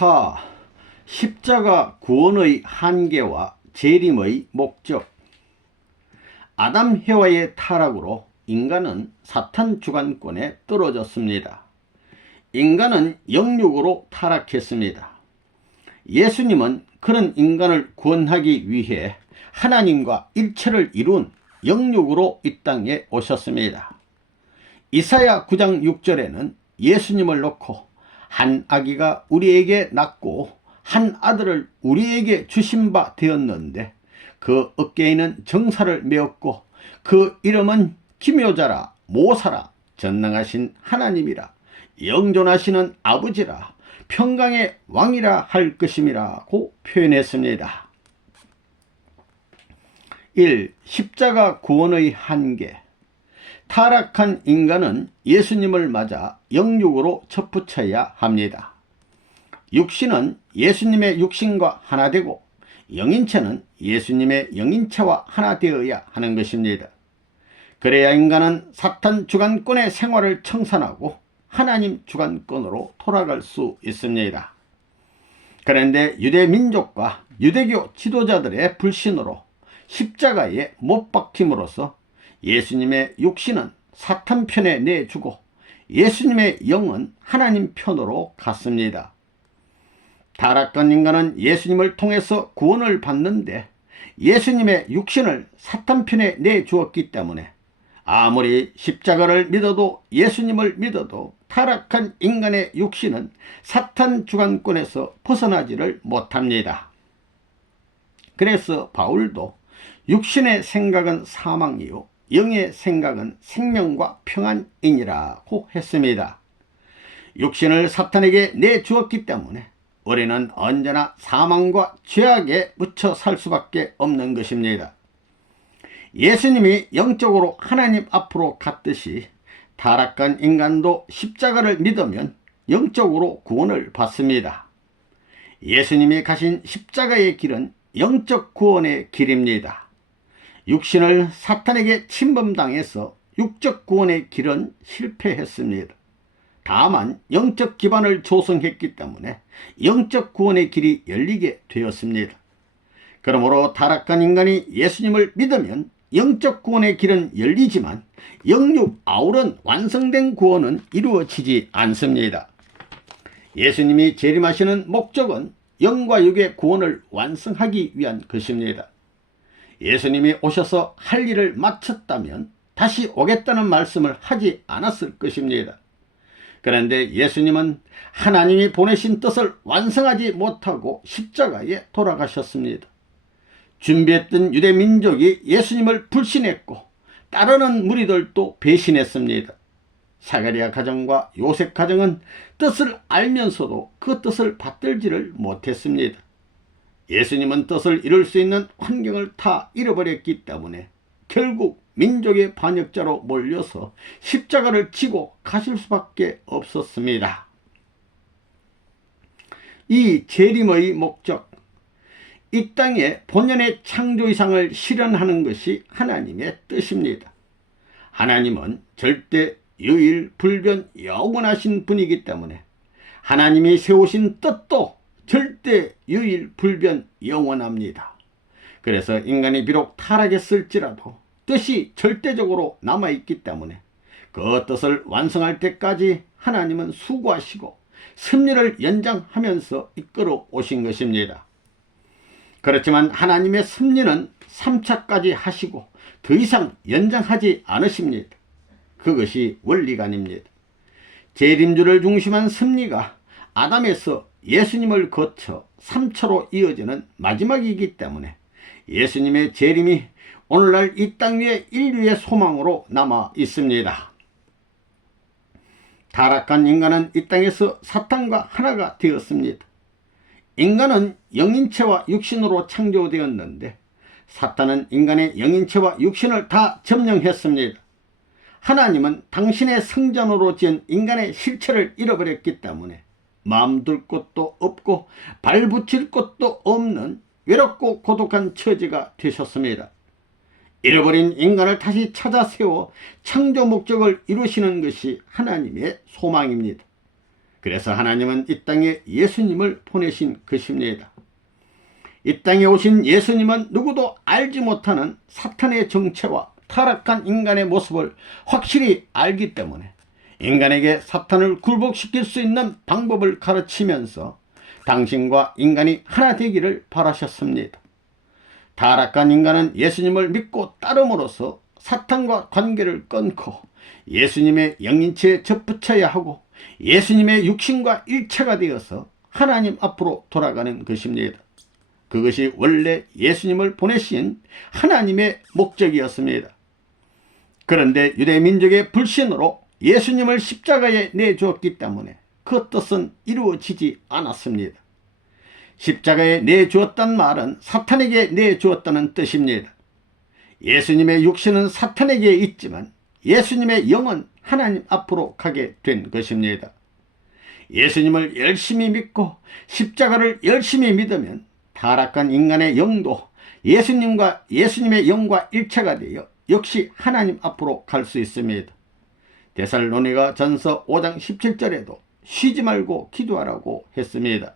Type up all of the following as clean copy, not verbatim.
4. 십자가 구원의 한계와 재림의 목적. 아담 해와의 타락으로 인간은 사탄 주관권에 떨어졌습니다. 인간은 영육으로 타락했습니다. 예수님은 그런 인간을 구원하기 위해 하나님과 일체를 이룬 영육으로 이 땅에 오셨습니다. 이사야 9장 6절에는 예수님을 놓고 한 아기가 우리에게 낳고 한 아들을 우리에게 주신 바 되었는데 그 어깨에는 정사를 메었고 그 이름은 기묘자라, 모사라, 전능하신 하나님이라, 영존하시는 아버지라, 평강의 왕이라 할 것임이라고 표현했습니다. 1. 십자가 구원의 한계. 타락한 인간은 예수님을 맞아 영육으로 접붙여야 합니다. 육신은 예수님의 육신과 하나 되고 영인체는 예수님의 영인체와 하나 되어야 하는 것입니다. 그래야 인간은 사탄 주관권의 생활을 청산하고 하나님 주관권으로 돌아갈 수 있습니다. 그런데 유대 민족과 유대교 지도자들의 불신으로 십자가에 못 박힘으로써 예수님의 육신은 사탄 편에 내주고 예수님의 영은 하나님 편으로 갔습니다. 타락한 인간은 예수님을 통해서 구원을 받는데 예수님의 육신을 사탄 편에 내주었기 때문에 아무리 십자가를 믿어도 예수님을 믿어도 타락한 인간의 육신은 사탄 주관권에서 벗어나지를 못합니다. 그래서 바울도 육신의 생각은 사망이요 영의 생각은 생명과 평안이니라고 했습니다. 육신을 사탄에게 내주었기 때문에 우리는 언제나 사망과 죄악에 묻혀 살 수밖에 없는 것입니다. 예수님이 영적으로 하나님 앞으로 갔듯이 타락한 인간도 십자가를 믿으면 영적으로 구원을 받습니다. 예수님이 가신 십자가의 길은 영적 구원의 길입니다. 육신을 사탄에게 침범당해서 육적 구원의 길은 실패했습니다. 다만 영적 기반을 조성했기 때문에 영적 구원의 길이 열리게 되었습니다. 그러므로 타락한 인간이 예수님을 믿으면 영적 구원의 길은 열리지만 영육 아울은 완성된 구원은 이루어지지 않습니다. 예수님이 재림하시는 목적은 영과 육의 구원을 완성하기 위한 것입니다. 예수님이 오셔서 할 일을 마쳤다면 다시 오겠다는 말씀을 하지 않았을 것입니다. 그런데 예수님은 하나님이 보내신 뜻을 완성하지 못하고 십자가에 돌아가셨습니다. 준비했던 유대 민족이 예수님을 불신했고 따르는 무리들도 배신했습니다. 사가랴 가정과 요셉 가정은 뜻을 알면서도 그 뜻을 받들지를 못했습니다. 예수님은 뜻을 이룰 수 있는 환경을 다 잃어버렸기 때문에 결국 민족의 반역자로 몰려서 십자가를 지고 가실 수밖에 없었습니다. 이 재림의 목적. 이 땅에 본연의 창조이상을 실현하는 것이 하나님의 뜻입니다. 하나님은 절대 유일 불변 영원하신 분이기 때문에 하나님이 세우신 뜻도 절대 유일 불변 영원합니다. 그래서 인간이 비록 타락했을지라도 뜻이 절대적으로 남아있기 때문에 그 뜻을 완성할 때까지 하나님은 수고하시고 섭리를 연장하면서 이끌어 오신 것입니다. 그렇지만 하나님의 섭리는 3차까지 하시고 더 이상 연장하지 않으십니다. 그것이 원리관입니다. 재림주를 중심한 섭리가 아담에서 예수님을 거쳐 3차로 이어지는 마지막이기 때문에 예수님의 재림이 오늘날 이 땅 위에 인류의 소망으로 남아 있습니다. 타락한 인간은 이 땅에서 사탄과 하나가 되었습니다. 인간은 영인체와 육신으로 창조되었는데 사탄은 인간의 영인체와 육신을 다 점령했습니다. 하나님은 당신의 성전으로 지은 인간의 실체를 잃어버렸기 때문에 마음 둘 곳도 없고 발 붙일 곳도 없는 외롭고 고독한 처지가 되셨습니다. 잃어버린 인간을 다시 찾아 세워 창조 목적을 이루시는 것이 하나님의 소망입니다. 그래서 하나님은 이 땅에 예수님을 보내신 것입니다. 이 땅에 오신 예수님은 누구도 알지 못하는 사탄의 정체와 타락한 인간의 모습을 확실히 알기 때문에 인간에게 사탄을 굴복시킬 수 있는 방법을 가르치면서 당신과 인간이 하나 되기를 바라셨습니다. 타락한 인간은 예수님을 믿고 따름으로써 사탄과 관계를 끊고 예수님의 영인체에 접붙여야 하고 예수님의 육신과 일체가 되어서 하나님 앞으로 돌아가는 것입니다. 그것이 원래 예수님을 보내신 하나님의 목적이었습니다. 그런데 유대민족의 불신으로 예수님을 십자가에 내주었기 때문에 그 뜻은 이루어지지 않았습니다. 십자가에 내주었단 말은 사탄에게 내주었다는 뜻입니다. 예수님의 육신은 사탄에게 있지만 예수님의 영은 하나님 앞으로 가게 된 것입니다. 예수님을 열심히 믿고 십자가를 열심히 믿으면 타락한 인간의 영도 예수님과 예수님의 영과 일체가 되어 역시 하나님 앞으로 갈 수 있습니다. 데살로니가 전서 5장 17절에도 쉬지 말고 기도하라고 했습니다.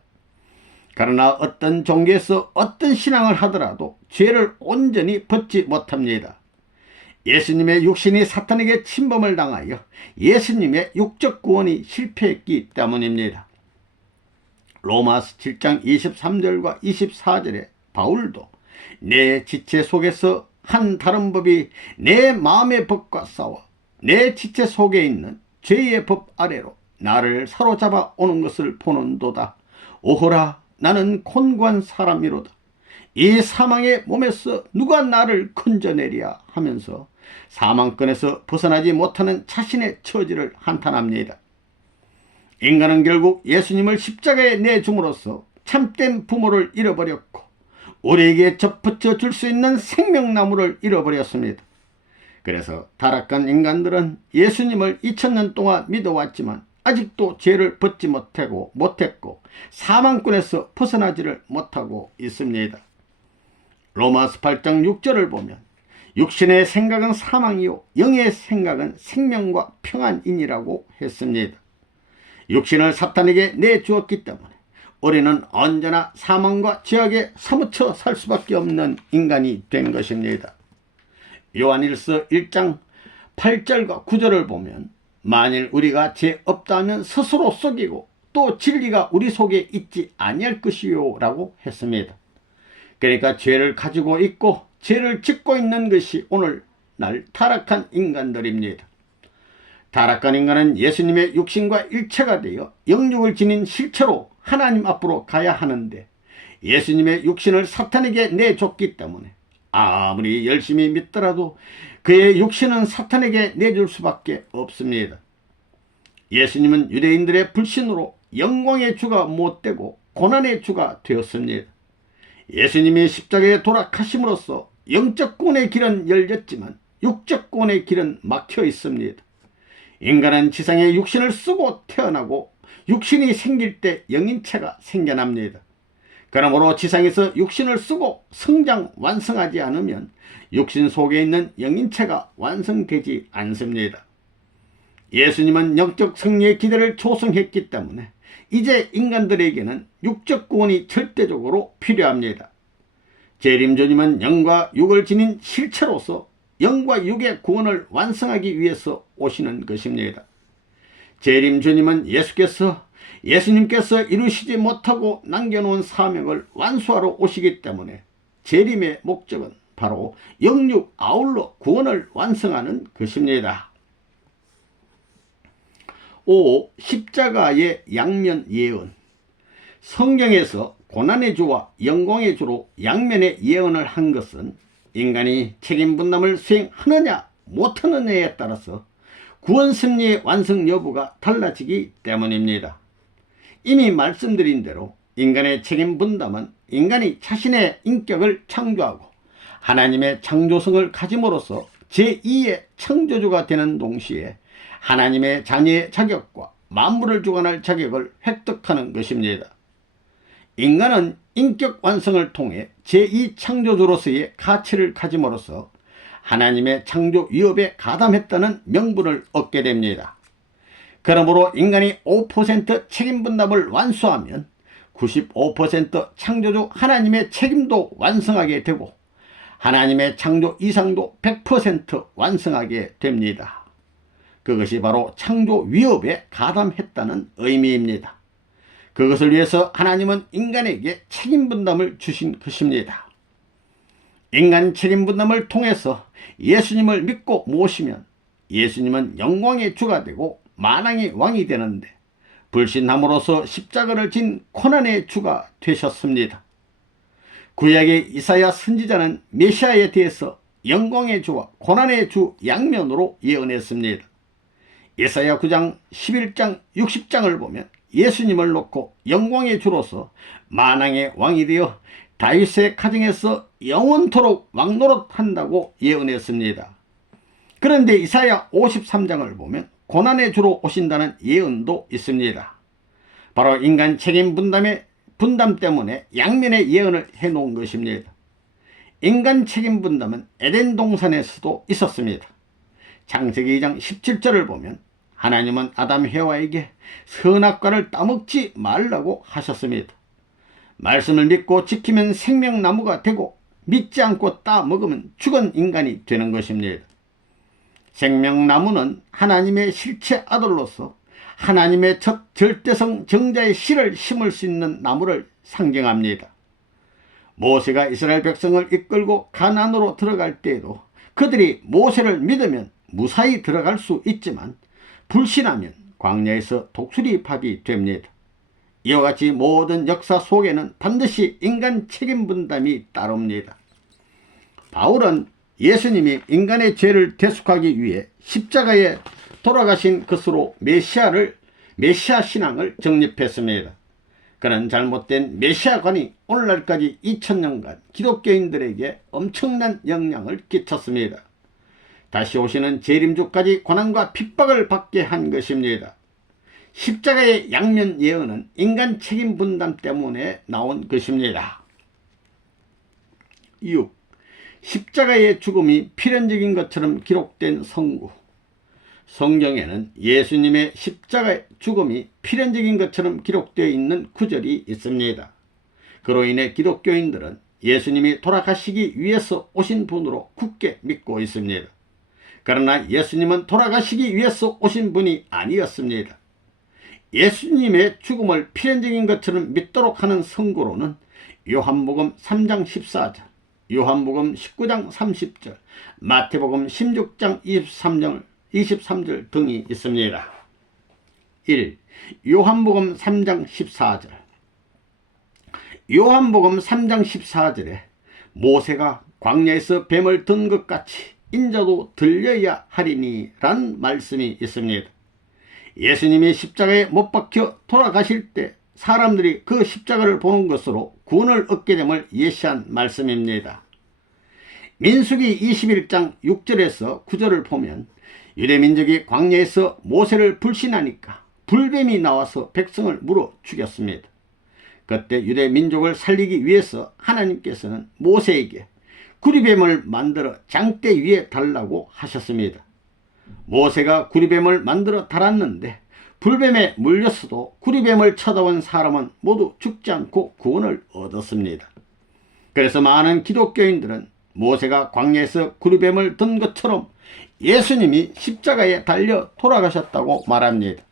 그러나 어떤 종교에서 어떤 신앙을 하더라도 죄를 온전히 벗지 못합니다. 예수님의 육신이 사탄에게 침범을 당하여 예수님의 육적 구원이 실패했기 때문입니다. 로마서 7장 23절과 24절에 바울도 내 지체 속에서 한 다른 법이 내 마음의 법과 싸워 내 지체 속에 있는 죄의 법 아래로 나를 사로잡아 오는 것을 보는도다. 오호라, 나는 곤고한 사람이로다. 이 사망의 몸에서 누가 나를 건져내리야 하면서 사망권에서 벗어나지 못하는 자신의 처지를 한탄합니다. 인간은 결국 예수님을 십자가에 내줌으로써 참된 부모를 잃어버렸고 우리에게 접붙여 줄 수 있는 생명나무를 잃어버렸습니다. 그래서 타락한 인간들은 예수님을 2000년 동안 믿어왔지만 아직도 죄를 벗지 못했고 사망권에서 벗어나지를 못하고 있습니다. 로마서 8장 6절을 보면 육신의 생각은 사망이요 영의 생각은 생명과 평안이니라고 했습니다. 육신을 사탄에게 내주었기 때문에 우리는 언제나 사망과 죄악에 사무쳐 살 수밖에 없는 인간이 된 것입니다. 요한일서 1장 8절과 9절을 보면 만일 우리가 죄 없다면 스스로 속이고 또 진리가 우리 속에 있지 아니할 것이요 라고 했습니다. 그러니까 죄를 가지고 있고 죄를 짓고 있는 것이 오늘날 타락한 인간들입니다. 타락한 인간은 예수님의 육신과 일체가 되어 영육을 지닌 실체로 하나님 앞으로 가야 하는데 예수님의 육신을 사탄에게 내줬기 때문에 아무리 열심히 믿더라도 그의 육신은 사탄에게 내줄 수밖에 없습니다. 예수님은 유대인들의 불신으로 영광의 주가 못되고 고난의 주가 되었습니다. 예수님이 십자가에 돌아가심으로써 영적 구원의 길은 열렸지만 육적 구원의 길은 막혀 있습니다. 인간은 지상에 육신을 쓰고 태어나고 육신이 생길 때 영인체가 생겨납니다. 그러므로 지상에서 육신을 쓰고 성장 완성하지 않으면 육신 속에 있는 영인체가 완성되지 않습니다. 예수님은 영적 승리의 기대를 조성했기 때문에 이제 인간들에게는 육적 구원이 절대적으로 필요합니다. 재림주님은 영과 육을 지닌 실체로서 영과 육의 구원을 완성하기 위해서 오시는 것입니다. 재림주님은 예수님께서 이루시지 못하고 남겨놓은 사명을 완수하러 오시기 때문에 재림의 목적은 바로 영육 아울러 구원을 완성하는 것입니다. 5. 십자가의 양면 예언. 성경에서 고난의 주와 영광의 주로 양면의 예언을 한 것은 인간이 책임 분담을 수행하느냐 못하느냐에 따라서 구원 승리의 완성 여부가 달라지기 때문입니다. 이미 말씀드린 대로 인간의 책임 분담은 인간이 자신의 인격을 창조하고 하나님의 창조성을 가짐으로써 제2의 창조주가 되는 동시에 하나님의 자녀의 자격과 만물을 주관할 자격을 획득하는 것입니다. 인간은 인격 완성을 통해 제2창조주로서의 가치를 가짐으로써 하나님의 창조 위협에 가담했다는 명분을 얻게 됩니다. 그러므로 인간이 5% 책임 분담을 완수하면 95% 창조주 하나님의 책임도 완성하게 되고 하나님의 창조 이상도 100% 완성하게 됩니다. 그것이 바로 창조 위협에 가담했다는 의미입니다. 그것을 위해서 하나님은 인간에게 책임 분담을 주신 것입니다. 인간 책임 분담을 통해서 예수님을 믿고 모시면 예수님은 영광의 주가 되고 만왕의 왕이 되는데 불신함으로써 십자가를 진 고난의 주가 되셨습니다. 구약의 이사야 선지자는 메시아에 대해서 영광의 주와 고난의 주 양면으로 예언했습니다. 이사야 9장 11장 60장을 보면 예수님을 놓고 영광의 주로서 만왕의 왕이 되어 다윗의 가정에서 영원토록 왕노릇한다고 예언했습니다. 그런데 이사야 53장을 보면 고난의 주로 오신다는 예언도 있습니다. 바로 인간 책임 분담 때문에 양면의 예언을 해놓은 것입니다. 인간 책임 분담은 에덴 동산에서도 있었습니다. 창세기 2장 17절을 보면 하나님은 아담 해와에게 선악과를 따먹지 말라고 하셨습니다. 말씀을 믿고 지키면 생명나무가 되고 믿지 않고 따먹으면 죽은 인간이 되는 것입니다. 생명나무는 하나님의 실체 아들로서 하나님의 첫 절대성 정자의 씨를 심을 수 있는 나무를 상징합니다. 모세가 이스라엘 백성을 이끌고 가나안으로 들어갈 때에도 그들이 모세를 믿으면 무사히 들어갈 수 있지만 불신하면 광야에서 독수리밥이 됩니다. 이와 같이 모든 역사 속에는 반드시 인간 책임 분담이 따릅니다. 바울은 예수님이 인간의 죄를 대속하기 위해 십자가에 돌아가신 것으로 메시아 신앙을 정립했습니다. 그는 잘못된 메시아관이 오늘날까지 2000년간 기독교인들에게 엄청난 영향을 끼쳤습니다. 다시 오시는 재림주까지 고난과 핍박을 받게 한 것입니다. 십자가의 양면 예언은 인간 책임 분담 때문에 나온 것입니다. 6. 십자가의 죽음이 필연적인 것처럼 기록된 성구. 성경에는 예수님의 십자가의 죽음이 필연적인 것처럼 기록되어 있는 구절이 있습니다. 그로 인해 기독교인들은 예수님이 돌아가시기 위해서 오신 분으로 굳게 믿고 있습니다. 그러나 예수님은 돌아가시기 위해서 오신 분이 아니었습니다. 예수님의 죽음을 필연적인 것처럼 믿도록 하는 성구로는 요한복음 3장 14절, 요한복음 19장 30절, 마태복음 16장 23절 등이 있습니다. 1. 요한복음 3장 14절. 요한복음 3장 14절에 모세가 광야에서 뱀을 든 것 같이 인자도 들려야 하리니 란 말씀이 있습니다. 예수님이 십자가에 못 박혀 돌아가실 때 사람들이 그 십자가를 보는 것으로 구원을 얻게 됨을 예시한 말씀입니다. 민수기 21장 6절에서 9절을 보면 유대민족이 광야에서 모세를 불신하니까 불뱀이 나와서 백성을 물어 죽였습니다. 그때 유대민족을 살리기 위해서 하나님께서는 모세에게 구리뱀을 만들어 장대 위에 달라고 하셨습니다. 모세가 구리뱀을 만들어 달았는데 불뱀에 물렸어도 구리뱀을 쳐다본 사람은 모두 죽지 않고 구원을 얻었습니다. 그래서 많은 기독교인들은 모세가 광야에서 구리뱀을 든 것처럼 예수님이 십자가에 달려 돌아가셨다고 말합니다.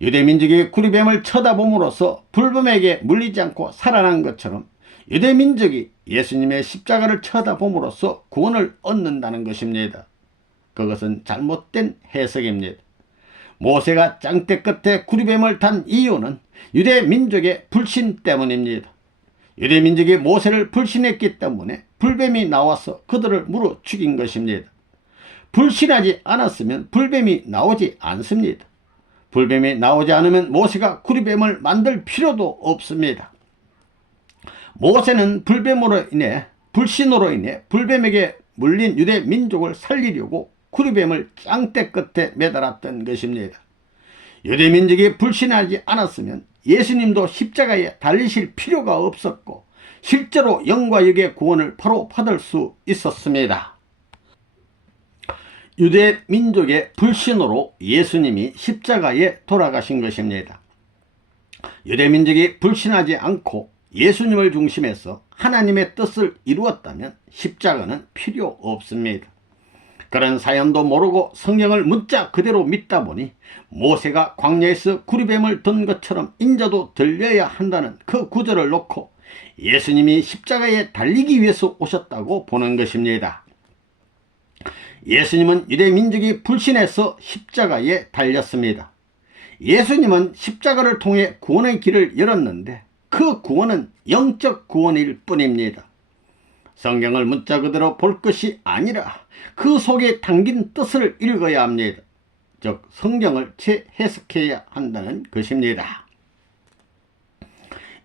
유대민족이 구리뱀을 쳐다봄으로써 불뱀에게 물리지 않고 살아난 것처럼 유대민족이 예수님의 십자가를 쳐다봄으로써 구원을 얻는다는 것입니다. 그것은 잘못된 해석입니다. 모세가 장대 끝에 구리뱀을 단 이유는 유대민족의 불신 때문입니다. 유대민족이 모세를 불신했기 때문에 불뱀이 나와서 그들을 물어 죽인 것입니다. 불신하지 않았으면 불뱀이 나오지 않습니다. 불뱀이 나오지 않으면 모세가 구리뱀을 만들 필요도 없습니다. 모세는 불신으로 인해 불뱀에게 물린 유대 민족을 살리려고 구리뱀을 장대 끝에 매달았던 것입니다. 유대 민족이 불신하지 않았으면 예수님도 십자가에 달리실 필요가 없었고 실제로 영과 육의 구원을 바로 받을 수 있었습니다. 유대 민족의 불신으로 예수님이 십자가에 돌아가신 것입니다. 유대 민족이 불신하지 않고 예수님을 중심해서 하나님의 뜻을 이루었다면 십자가는 필요 없습니다. 그런 사연도 모르고 성경을 문자 그대로 믿다 보니 모세가 광야에서 구리뱀을 든 것처럼 인자도 들려야 한다는 그 구절을 놓고 예수님이 십자가에 달리기 위해서 오셨다고 보는 것입니다. 예수님은 유대 민족이 불신해서 십자가에 달렸습니다. 예수님은 십자가를 통해 구원의 길을 열었는데 그 구원은 영적 구원일 뿐입니다. 성경을 문자 그대로 볼 것이 아니라 그 속에 담긴 뜻을 읽어야 합니다. 즉 성경을 재해석해야 한다는 것입니다.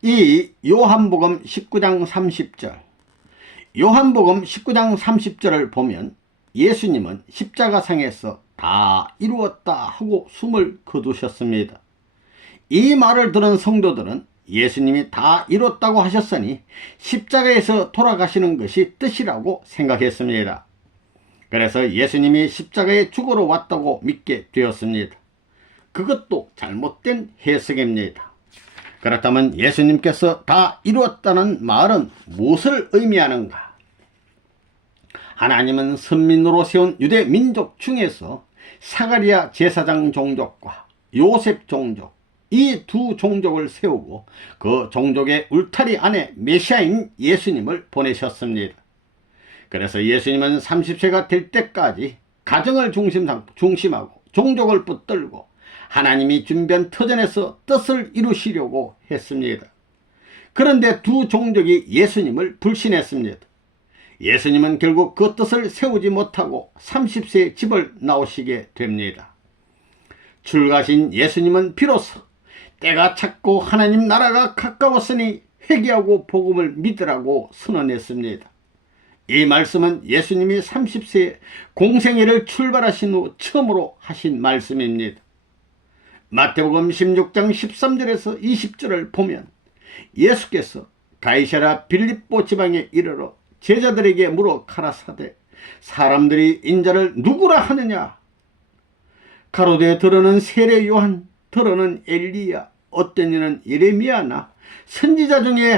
이 요한복음 19장 30절, 요한복음 19장 30절을 보면 예수님은 십자가상에서 다 이루었다 하고 숨을 거두셨습니다. 이 말을 들은 성도들은 예수님이 다 이뤘다고 하셨으니 십자가에서 돌아가시는 것이 뜻이라고 생각했습니다. 그래서 예수님이 십자가에 죽으러 왔다고 믿게 되었습니다. 그것도 잘못된 해석입니다. 그렇다면 예수님께서 다 이루었다는 말은 무엇을 의미하는가? 하나님은 선민으로 세운 유대 민족 중에서 사가랴 제사장 종족과 요셉 종족, 이 두 종족을 세우고 그 종족의 울타리 안에 메시아인 예수님을 보내셨습니다. 그래서 예수님은 30세가 될 때까지 가정을 중심하고 종족을 붙들고 하나님이 준비한 터전에서 뜻을 이루시려고 했습니다. 그런데 두 종족이 예수님을 불신했습니다. 예수님은 결국 그 뜻을 세우지 못하고 30세에 집을 나오시게 됩니다. 출가하신 예수님은 비로소 때가 찼고 하나님 나라가 가까웠으니 회개하고 복음을 믿으라고 선언했습니다. 이 말씀은 예수님이 30세에 공생애를 출발하신 후 처음으로 하신 말씀입니다. 마태복음 16장 13절에서 20절을 보면 예수께서 가이사랴 빌립보 지방에 이르러 제자들에게 물어 가라사대 사람들이 인자를 누구라 하느냐? 가로되 들어는 세례 요한, 들어는 엘리야, 어떤 이는 예레미야나 선지자 중에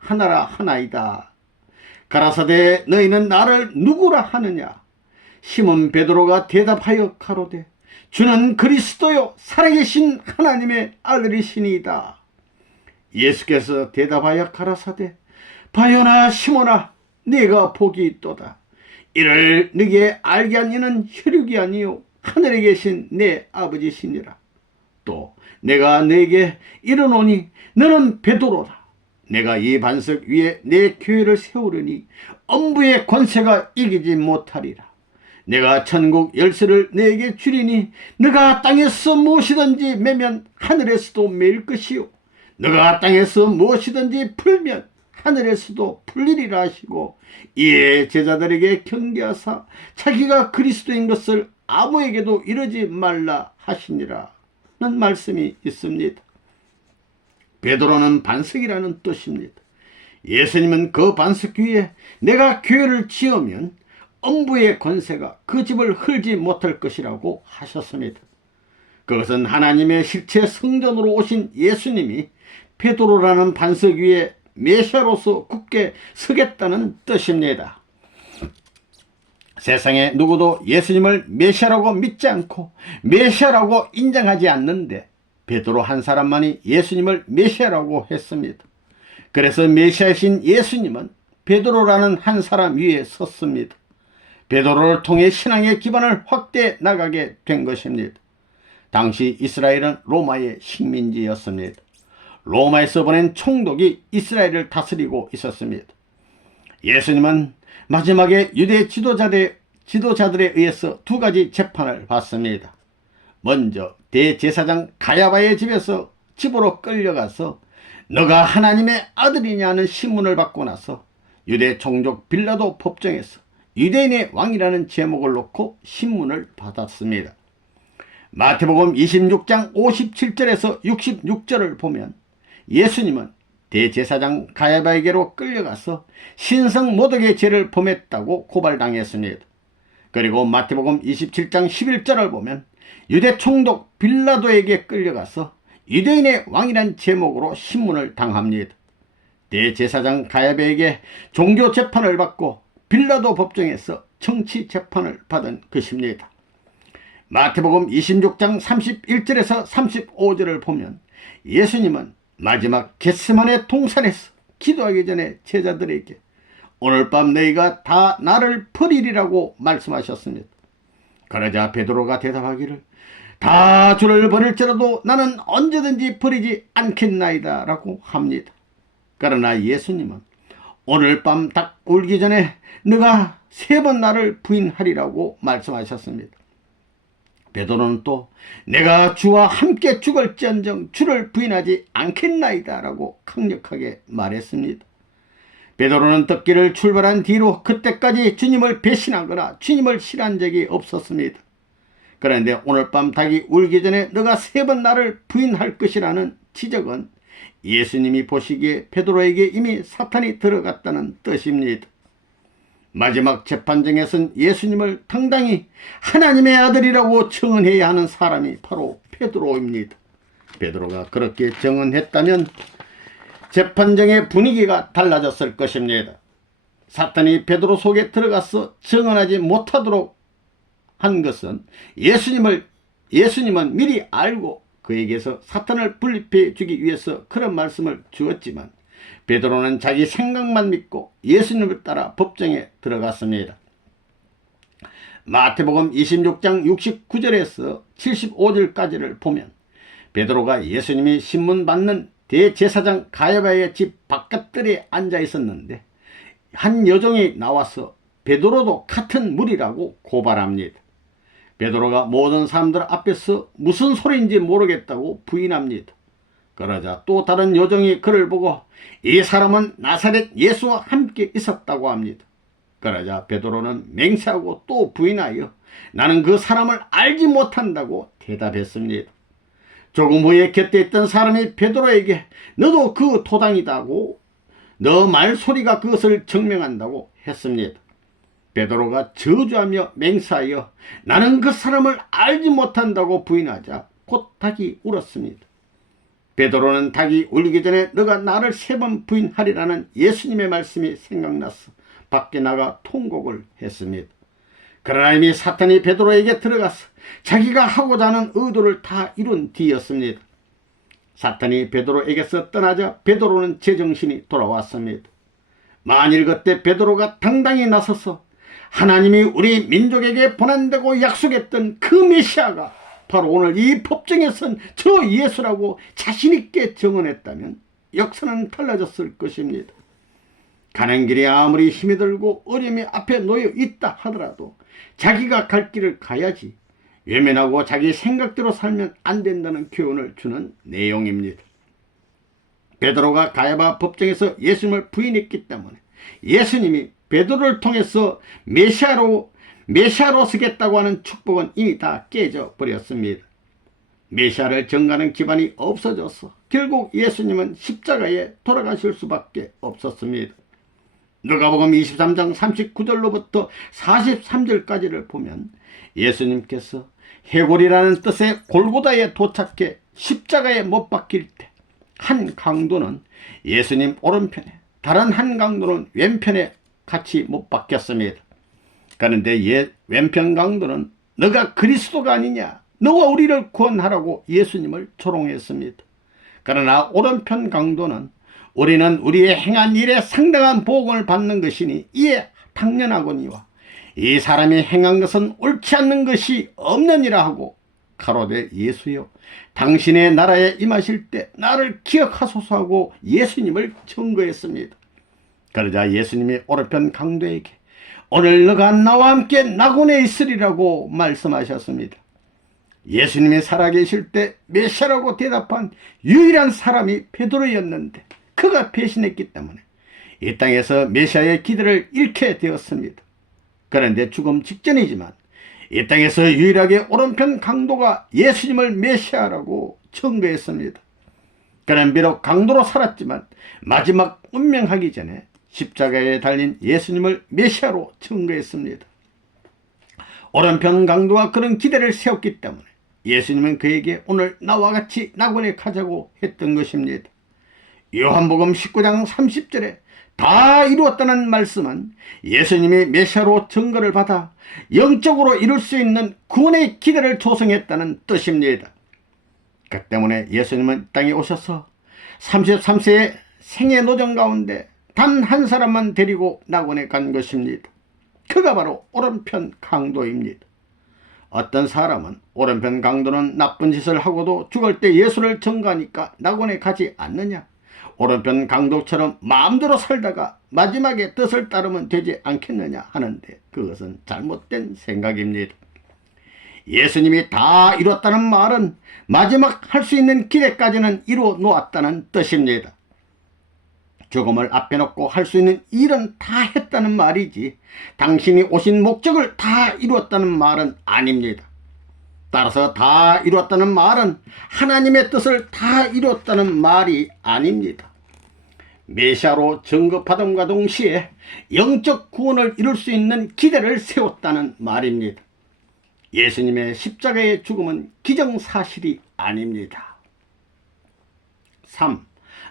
하나라 하나이다. 가라사대 너희는 나를 누구라 하느냐? 시몬 베드로가 대답하여 가로되 주는 그리스도요 살아계신 하나님의 아들이시니이다. 예수께서 대답하여 가라사대 바요나 시몬아 네가 복이 있도다. 이를 네게 알게 한 이는 혈육이 아니요 하늘에 계신 내 아버지시니라. 또 내가 네게 이르노니 너는 베드로라. 내가 이 반석 위에 내 교회를 세우려니 엄부의 권세가 이기지 못하리라. 내가 천국 열쇠를 네게 주리니 네가 땅에서 무엇이든지 매면 하늘에서도 매일 것이요 네가 땅에서 무엇이든지 풀면 하늘에서도 풀리리라 하시고 이에 제자들에게 경계하사 자기가 그리스도인 것을 아무에게도 이르지 말라 하시니라 는 말씀이 있습니다. 베드로는 반석이라는 뜻입니다. 예수님은 그 반석 위에 내가 교회를 지으면 엄부의 권세가 그 집을 헐지 못할 것이라고 하셨습니다. 그것은 하나님의 실체 성전으로 오신 예수님이 베드로라는 반석 위에 메시아로서 굳게 서겠다는 뜻입니다. 세상에 누구도 예수님을 메시아라고 믿지 않고 메시아라고 인정하지 않는데 베드로 한 사람만이 예수님을 메시아라고 했습니다. 그래서 메시아이신 예수님은 베드로라는 한 사람 위에 섰습니다. 베드로를 통해 신앙의 기반을 확대해 나가게 된 것입니다. 당시 이스라엘은 로마의 식민지였습니다. 로마에서 보낸 총독이 이스라엘을 다스리고 있었습니다. 예수님은 마지막에 유대 지도자들에 의해서 두 가지 재판을 받습니다. 먼저 대제사장 가야바의 집으로 끌려가서 너가 하나님의 아들이냐는 신문을 받고 나서 유대 총독 빌라도 법정에서 유대인의 왕이라는 제목을 놓고 신문을 받았습니다. 마태복음 26장 57절에서 66절을 보면 예수님은 대제사장 가야바에게로 끌려가서 신성 모독의 죄를 범했다고 고발당했습니다. 그리고 마태복음 27장 11절을 보면 유대 총독 빌라도에게 끌려가서 유대인의 왕이란 제목으로 신문을 당합니다. 대제사장 가야베에게 종교 재판을 받고 빌라도 법정에서 정치 재판을 받은 것입니다. 마태복음 26장 31절에서 35절을 보면 예수님은 마지막 겟세마네 동산에서 기도하기 전에 제자들에게 오늘 밤 너희가 다 나를 버리리라고 말씀하셨습니다. 그러자 베드로가 대답하기를 다 주를 버릴지라도 나는 언제든지 버리지 않겠나이다 라고 합니다. 그러나 예수님은 오늘 밤 딱 울기 전에 너가 3번 나를 부인하리라고 말씀하셨습니다. 베드로는 또 내가 주와 함께 죽을지언정 주를 부인하지 않겠나이다 라고 강력하게 말했습니다. 베드로는 듣기를 출발한 뒤로 그때까지 주님을 배신하거나 주님을 싫어한 적이 없었습니다. 그런데 오늘 밤 닭이 울기 전에 너가 3번 나를 부인할 것이라는 지적은 예수님이 보시기에 베드로에게 이미 사탄이 들어갔다는 뜻입니다. 마지막 재판정에선 예수님을 당당히 하나님의 아들이라고 증언해야 하는 사람이 바로 베드로입니다. 베드로가 그렇게 증언했다면 재판정의 분위기가 달라졌을 것입니다. 사탄이 베드로 속에 들어가서 증언하지 못하도록 한 것은 예수님은 미리 알고 그에게서 사탄을 분립해 주기 위해서 그런 말씀을 주었지만 베드로는 자기 생각만 믿고 예수님을 따라 법정에 들어갔습니다. 마태복음 26장 69절에서 75절까지를 보면 베드로가 예수님이 신문 받는 대제사장 가야바의 집 바깥들에 앉아 있었는데 한 여종이 나와서 베드로도 같은 무리라고 고발합니다. 베드로가 모든 사람들 앞에서 무슨 소리인지 모르겠다고 부인합니다. 그러자 또 다른 여종이 그를 보고 이 사람은 나사렛 예수와 함께 있었다고 합니다. 그러자 베드로는 맹세하고 또 부인하여 나는 그 사람을 알지 못한다고 대답했습니다. 조금 후에 곁에 있던 사람이 베드로에게 너도 그 도당이다고 너 말소리가 그것을 증명한다고 했습니다. 베드로가 저주하며 맹세하여 나는 그 사람을 알지 못한다고 부인하자 곧 닭이 울었습니다. 베드로는 닭이 울기 전에 너가 나를 3번 부인하리라는 예수님의 말씀이 생각나서 밖에 나가 통곡을 했습니다. 그러나 이미 사탄이 베드로에게 들어가서 자기가 하고자 하는 의도를 다 이룬 뒤였습니다. 사탄이 베드로에게서 떠나자 베드로는 제정신이 돌아왔습니다. 만일 그때 베드로가 당당히 나서서 하나님이 우리 민족에게 보낸다고 약속했던 그 메시아가 바로 오늘 이 법정에선 저 예수라고 자신있게 증언했다면 역사는 달라졌을 것입니다. 가는 길이 아무리 힘이 들고 어려움이 앞에 놓여 있다 하더라도 자기가 갈 길을 가야지 외면하고 자기 생각대로 살면 안 된다는 교훈을 주는 내용입니다. 베드로가 가야바 법정에서 예수님을 부인했기 때문에 예수님이 베드로를 통해서 메시아로 서겠다고 하는 축복은 이미 다 깨져 버렸습니다. 메시아를 전가하는 기반이 없어져서 결국 예수님은 십자가에 돌아가실 수밖에 없었습니다. 누가복음 23장 39절로부터 43절까지를 보면 예수님께서 해골이라는 뜻의 골고다에 도착해 십자가에 못 박힐 때 한 강도는 예수님 오른편에 다른 한 강도는 왼편에 같이 못 박혔습니다. 그런데 왼편 강도는 너가 그리스도가 아니냐 너와 우리를 구원하라고 예수님을 조롱했습니다. 그러나 오른편 강도는 우리는 우리의 행한 일에 상당한 보응을 받는 것이니 이에 당연하거니와 이 사람이 행한 것은 옳지 않는 것이 없느니라 하고 가로되 예수여 당신의 나라에 임하실 때 나를 기억하소서 하고 예수님을 청구했습니다. 그러자 예수님이 오른편 강도에게 오늘 너가 나와 함께 낙원에 있으리라고 말씀하셨습니다. 예수님이 살아계실 때 메시아라고 대답한 유일한 사람이 베드로였는데 그가 배신했기 때문에 이 땅에서 메시아의 기대를 잃게 되었습니다. 그런데 죽음 직전이지만 이 땅에서 유일하게 오른편 강도가 예수님을 메시아라고 청구했습니다. 그는 비록 강도로 살았지만 마지막 운명하기 전에 십자가에 달린 예수님을 메시아로 청구했습니다. 오른편 강도가 그런 기대를 세웠기 때문에 예수님은 그에게 오늘 나와 같이 낙원에 가자고 했던 것입니다. 요한복음 19장 30절에 다 이루었다는 말씀은 예수님이 메시아로 증거를 받아 영적으로 이룰 수 있는 구원의 기대를 조성했다는 뜻입니다. 그 때문에 예수님은 땅에 오셔서 33세의 생애 노정 가운데 단 한 사람만 데리고 낙원에 간 것입니다. 그가 바로 오른편 강도입니다. 어떤 사람은 오른편 강도는 나쁜 짓을 하고도 죽을 때 예수를 증거하니까 낙원에 가지 않느냐, 오른편 강도처럼 마음대로 살다가 마지막에 뜻을 따르면 되지 않겠느냐 하는데 그것은 잘못된 생각입니다. 예수님이 다 이뤘다는 말은 마지막 할 수 있는 기대까지는 이루어 놓았다는 뜻입니다. 죽음을 앞에 놓고 할 수 있는 일은 다 했다는 말이지 당신이 오신 목적을 다 이루었다는 말은 아닙니다. 따라서 다 이루었다는 말은 하나님의 뜻을 다 이루었다는 말이 아닙니다. 메시아로 증거받음과 동시에 영적 구원을 이룰 수 있는 기대를 세웠다는 말입니다. 예수님의 십자가의 죽음은 기정사실이 아닙니다. 3.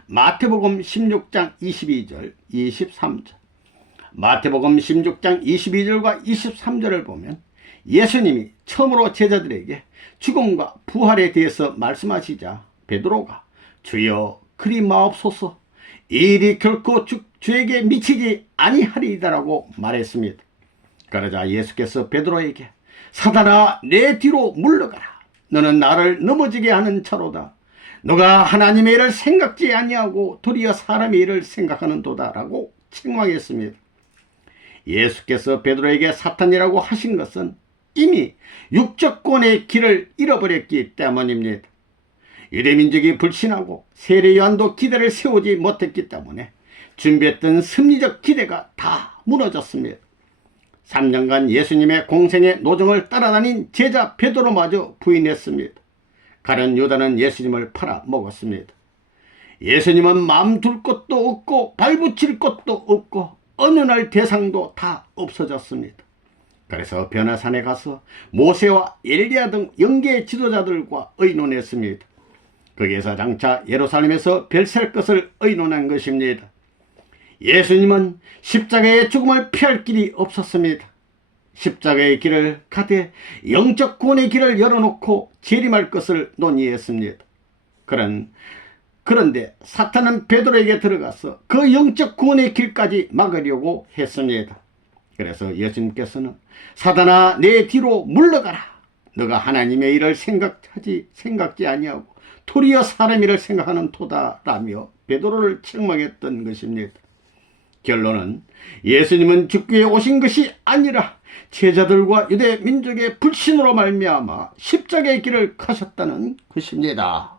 마태복음 16장 22절 23절. 마태복음 16장 22절과 23절을 보면 예수님이 처음으로 제자들에게 죽음과 부활에 대해서 말씀하시자 베드로가 주여 그리 마옵소서, 이 일이 결코 주에게 미치지 아니하리이다라고 말했습니다. 그러자 예수께서 베드로에게 사단아 내 뒤로 물러가라, 너는 나를 넘어지게 하는 자로다. 너가 하나님의 일을 생각지 아니하고 도리어 사람의 일을 생각하는도다 라고 책망했습니다. 예수께서 베드로에게 사탄이라고 하신 것은 이미 육적 구원의 길을 잃어버렸기 때문입니다. 유대민족이 불신하고 세례 요한도 기대를 세우지 못했기 때문에 준비했던 승리적 기대가 다 무너졌습니다. 3년간 예수님의 공생의 노정을 따라다닌 제자 베드로마저 부인했습니다. 가룟 유다는 예수님을 팔아먹었습니다. 예수님은 마음 둘 것도 없고 발붙일 것도 없고 어느 날 대상도 다 없어졌습니다. 그래서 변화산에 가서 모세와 엘리야 등 영계 지도자들과 의논했습니다. 거기에서 장차 예루살렘에서 별셀 것을 의논한 것입니다. 예수님은 십자가의 죽음을 피할 길이 없었습니다. 십자가의 길을 가되 영적 구원의 길을 열어놓고 재림할 것을 논의했습니다. 그런데 사탄은 베드로에게 들어가서 그 영적 구원의 길까지 막으려고 했습니다. 그래서 예수님께서는 사단아 내 뒤로 물러가라, 너가 하나님의 일을 생각지 아니하고 도리어 사람 일을 생각하는 토다라며 베드로를 책망했던 것입니다. 결론은 예수님은 죽기 위해 오신 것이 아니라 제자들과 유대 민족의 불신으로 말미암아 십자가의 길을 가셨다는 것입니다.